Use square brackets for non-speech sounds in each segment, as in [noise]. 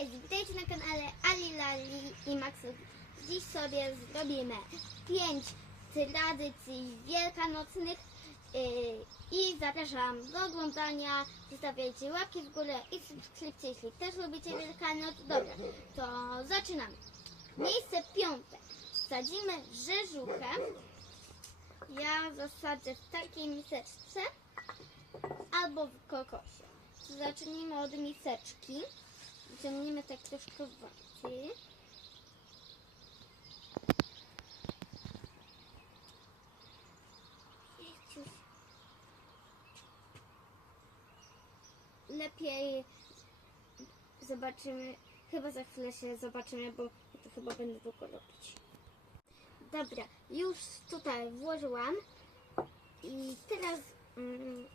Cześć, witajcie na kanale Ali Lali i Maxu. Dziś sobie zrobimy pięć tradycji wielkanocnych yy, i zapraszam do oglądania. Zostawiajcie łapki w górę i subskrypcję, jeśli też lubicie Wielkanoc. Dobra, to zaczynamy. Miejsce piąte. Sadzimy rzeżuchę. Ja zasadzę w takiej miseczce albo w kokosie. Zacznijmy od miseczki. Wyciągniemy tak troszkę. Jejciuś. Lepiej zobaczymy. Chyba za chwilę się zobaczymy, bo to chyba będę długo robić. Dobra, już tutaj włożyłam. I teraz mm,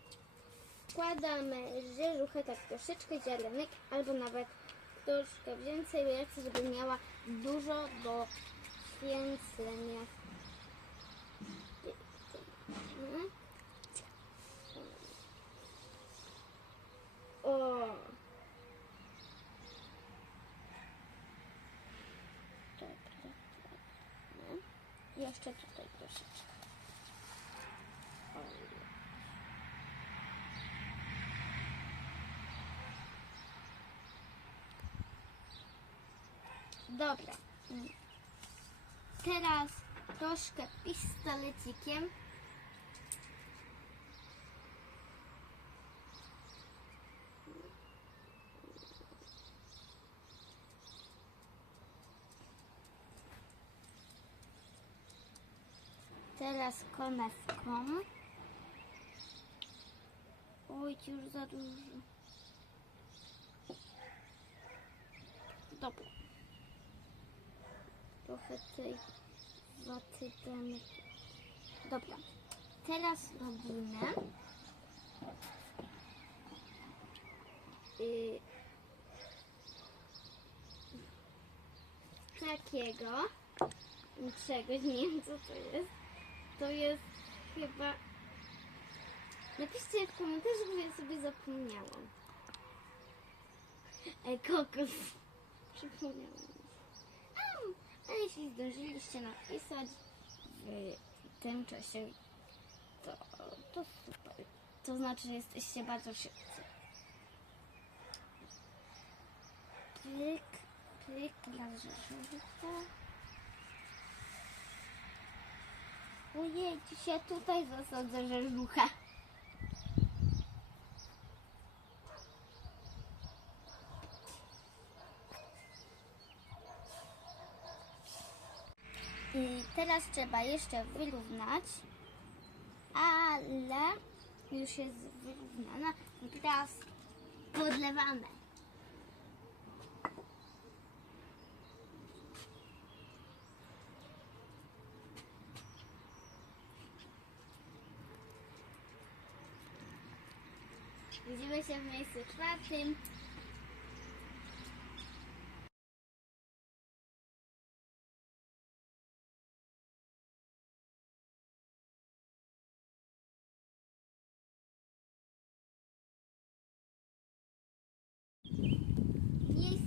rzeżuchę tak troszeczkę ziarenek, albo nawet troszkę więcej, bo ja chcę, żeby miała dużo do święcenia. O! Dobra, dobra. Jeszcze tutaj troszeczkę. Dobra. Teraz troszkę pistolecikiem. Teraz konewką. Oj, już za dużo. Dobra trochę tej waty damy. Dobra, teraz robimy y, takiego czegoś, nie wiem co to jest. To jest chyba... Napiszcie w komentarzu, bo ja sobie zapomniałam. E, kokos. [laughs] Przypomniałam. A jeśli zdążyliście napisać w tym czasie, to, to super. To znaczy, że jesteście bardzo szybcy. Plik, plik dla rzeżucha. Ojej, się tutaj zasadzę rzeżucha. I teraz trzeba jeszcze wyrównać, ale już jest wyrównana. I teraz podlewamy. Widzimy się w miejscu czwartym.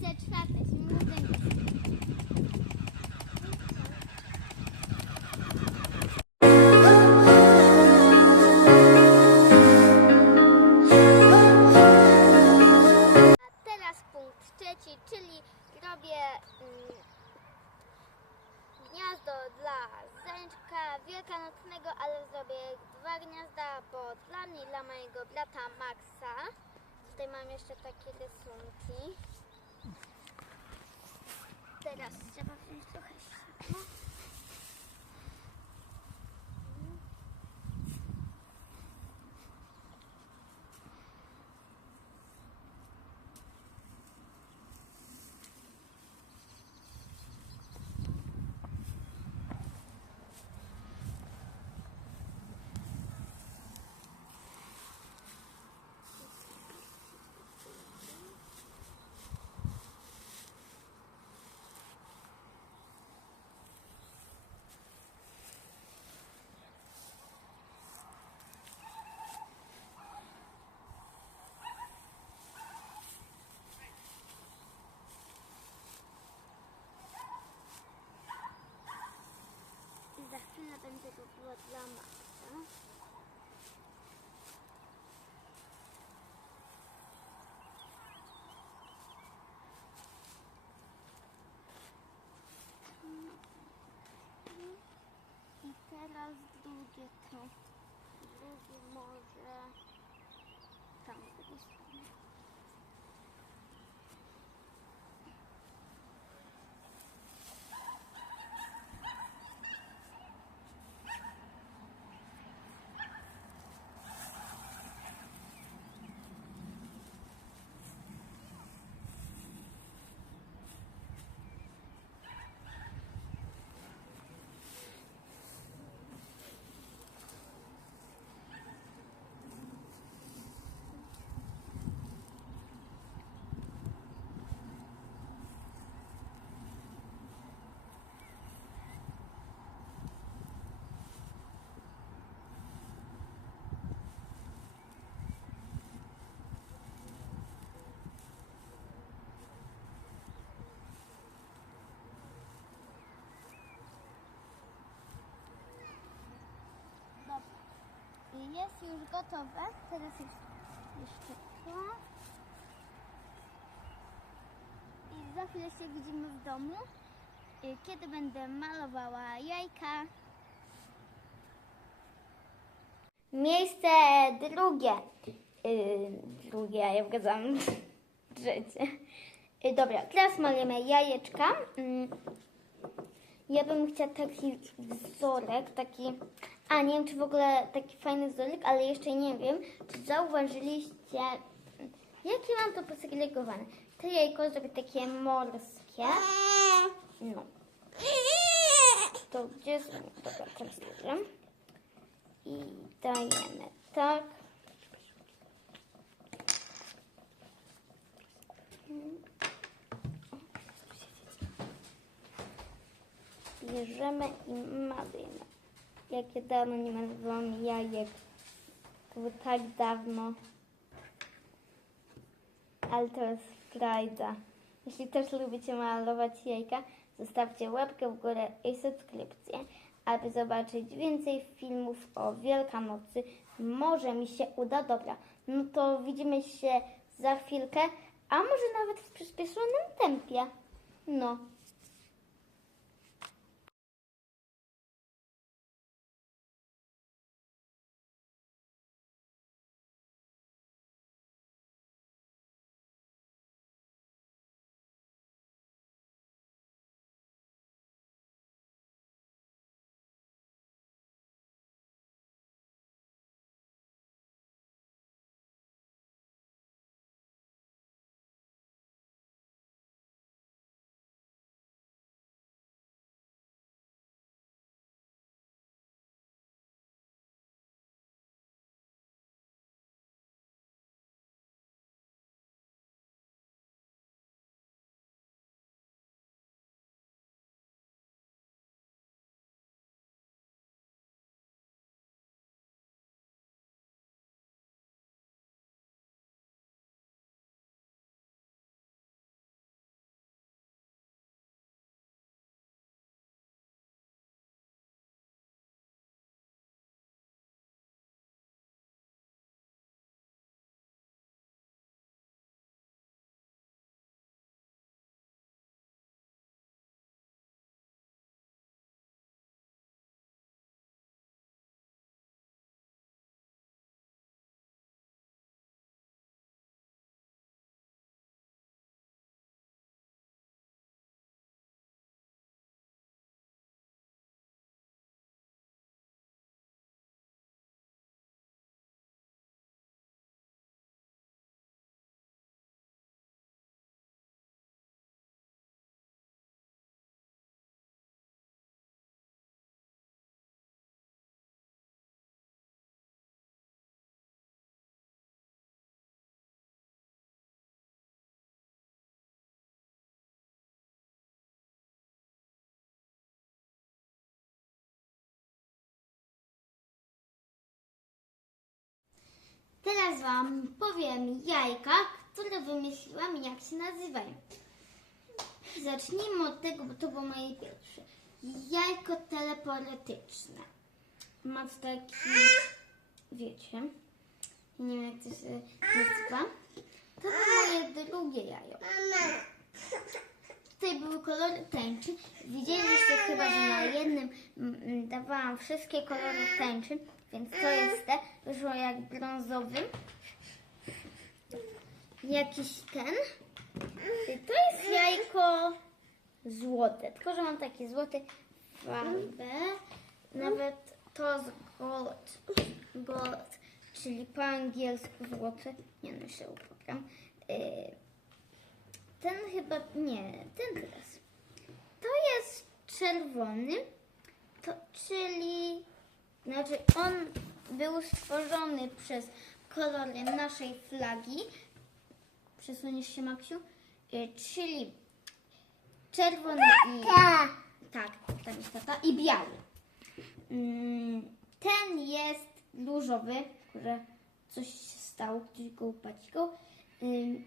24 była dla Maxa. I teraz drugie to. Drugie może tam z drugiej strony. Dobra. I Jest już gotowe. Teraz jeszcze to. I za chwilę się widzimy w domu, y, kiedy będę malowała jajka. Miejsce drugie. Yy, drugie, ja wgadzam [laughs] trzecie. Yy, dobra, teraz malujemy jajeczka. Ja bym chciała taki wzorek, taki. A nie wiem, czy w ogóle taki fajny wzorek, ale jeszcze nie wiem, czy zauważyliście, jakie mam to posegregowane. To jajko zrobię takie morskie. No. To gdzie jest? Dobra, teraz. I dajemy tak. Bierzemy i malujemy. Jakie dawno nie malowałam jajek. To było tak dawno. Ale to jest frajda. Jeśli też lubicie malować jajka, zostawcie łapkę w górę i subskrypcję, aby zobaczyć więcej filmów o Wielkanocy. Może mi się uda. Dobra, no to widzimy się za chwilkę, a może nawet w przyspieszonym tempie. No. Teraz Wam powiem jajka, które wymyśliłam i jak się nazywają. Zacznijmy od tego, bo to było moje pierwsze. Jajko teleportyczne. Max taki, wiecie, nie wiem jak to się nazywa. To było moje drugie jajo. Tutaj były kolory tęczy. Widzieliście chyba, że na jednym mm, mm, dawałam wszystkie kolory tęczy, więc to jest te. Wyszło jak brązowy. Jakiś ten. To jest jajko złote, tylko że mam takie złote farbę. Nawet to z gold. Gold, czyli po angielsku złoty. Nie no, się upogram. Y, ten chyba, nie, ten teraz. To jest czerwony, to, czyli, znaczy on był stworzony przez kolory naszej flagi. Przesuniesz się, Maksiu? Y, czyli czerwony i... Tak, tam jest tata. I biały. Mm, Ten jest różowy, że coś się stało, ktoś go upaćkał. Ym,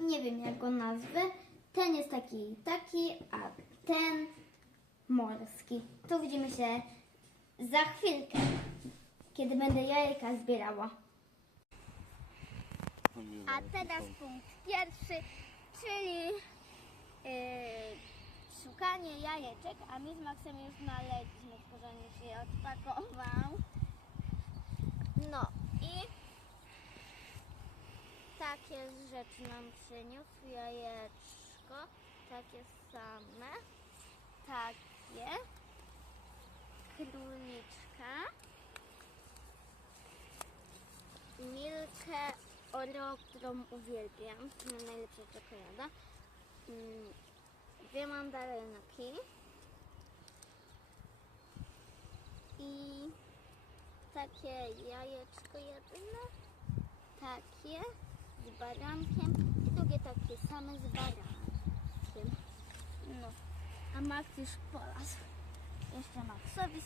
Nie wiem jak go nazwę. Ten jest taki taki, a ten morski. Tu widzimy się za chwilkę, kiedy będę jajka zbierała. A teraz punkt pierwszy, czyli yy, szukanie jajeczek, a my z Maxem już tylko że już je odpakował. No i takie rzeczy nam przyniósł, jajeczko, takie same, takie, króliczka, Milkę Oreo, którą uwielbiam. To moja najlepsza czekolada. Mm, Dwie mandarynki. I takie jajeczko jedyne. Takie z barankiem. I drugie takie same z barankiem. No. A Max już polazł. Jeszcze Maxowi